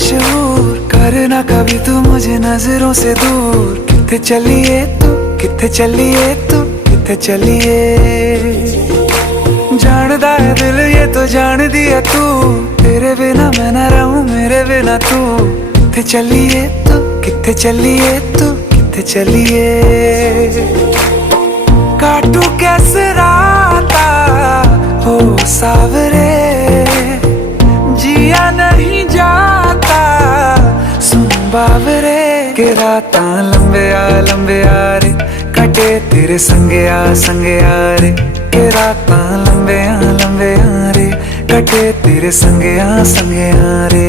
मशहूर, करना कभी तू मुझे नजरों से दूर। किथे चलिए तू, किथे चलिए तू, किथे चलिए। जानदा है दिल ये तो जान दिया तू, तेरे बिना मैं ना रहूं मेरे बिना तू। किथे चलिए तू, किथे चलिए तू, किथे चलिए। काटू कैसे राता हो सावरे, जिया नहीं जाता सुन बावरे। के राता लंबे आ रे, कटे तेरे संगे आ रे। के राता लंबे आ रे, कटे तेरे संगे आ रे।